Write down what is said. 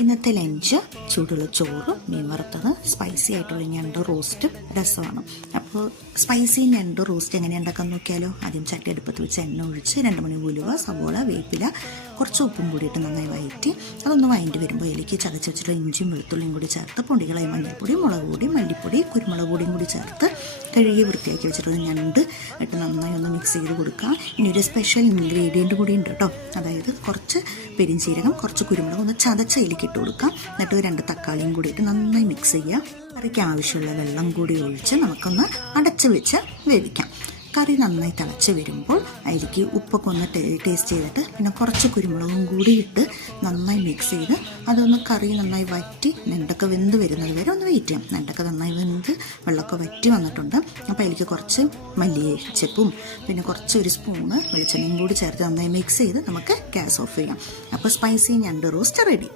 ഇന്നത്തെ ലഞ്ച് ചൂടുള്ള ചോറും മീൻ വറുത്തത് സ്പൈസി ആയിട്ടുള്ള ഞണ്ട് റോസ്റ്റും രസമാണ്. അപ്പോൾ സ്പൈസി ഞണ്ട് റോസ്റ്റ് എങ്ങനെ ഉണ്ടാക്കാൻ നോക്കിയാലോ. ആദ്യം ചട്ടി അടുപ്പത്ത് വെച്ച് എണ്ണ ഒഴിച്ച് 2 മണി ഉലുവ, സവോള, വേപ്പില, കുറച്ച് ഉപ്പും കൂടിയിട്ട് നന്നായി വഴറ്റി അതൊന്ന് വഴറ്റി വരുമ്പോൾ അതിലേക്ക് ചതച്ച് വെച്ചിട്ടുള്ള ഇഞ്ചിയും വെളുത്തുള്ളിയും കൂടി ചേർത്ത് പൊടികളായി മഞ്ഞൾപ്പൊടി, മുളക് പൊടി, മല്ലിപ്പൊടി, കുരുമുളക് പൊടിയും കൂടി ചേർത്ത് കഴുകി വൃത്തിയാക്കി വെച്ചിട്ടുള്ള ഞണ്ട് ഇട്ട് നന്നായി ഒന്ന് മിക്സ് ചെയ്ത് കൊടുക്കാം. ഇനി ഒരു സ്പെഷ്യൽ ഇൻഗ്രീഡിയൻറ്റ് കൂടി ഉണ്ട് കേട്ടോ. അതായത് കുറച്ച് പെരിഞ്ചീരകം, കുറച്ച് കുരുമുളക് ഒന്ന് ചതച്ചതിലേക്ക് ഇട്ട് കൊടുക്കാം. എന്നിട്ട് 2 തക്കാളിയും കൂടി ഇട്ട് നന്നായി മിക്സ് ചെയ്യുക. കറിക്ക് ആവശ്യമുള്ള വെള്ളം കൂടി ഒഴിച്ച് നമുക്കൊന്ന് അടച്ച് വെച്ച് വേവിക്കാം. കറി നന്നായി തിളച്ച് വരുമ്പോൾ അതിലേക്ക് ഉപ്പൊക്കെ ഒന്ന് ടേസ്റ്റ് ചെയ്തിട്ട് പിന്നെ കുറച്ച് കുരുമുളകും കൂടി ഇട്ട് നന്നായി മിക്സ് ചെയ്ത് അതൊന്ന് കറി നന്നായി വറ്റി നെണ്ടൊക്കെ വെന്ത് വരുന്നത് വരെ ഒന്ന് വെയിറ്റ് ചെയ്യാം. നെണ്ടൊക്കെ നന്നായി വെന്ത് വെള്ളമൊക്കെ വറ്റി വന്നിട്ടുണ്ട്. അപ്പോൾ അതിലേക്ക് കുറച്ച് മല്ലിച്ചെപ്പും പിന്നെ കുറച്ച് 1 സ്പൂണ് വെളിച്ചെണ്ണയും കൂടി ചേർത്ത് നന്നായി മിക്സ് ചെയ്ത് നമുക്ക് ഗ്യാസ് ഓഫ് ചെയ്യാം. അപ്പോൾ സ്പൈസി ഞണ്ട് റോസ്റ്റ് റെഡി.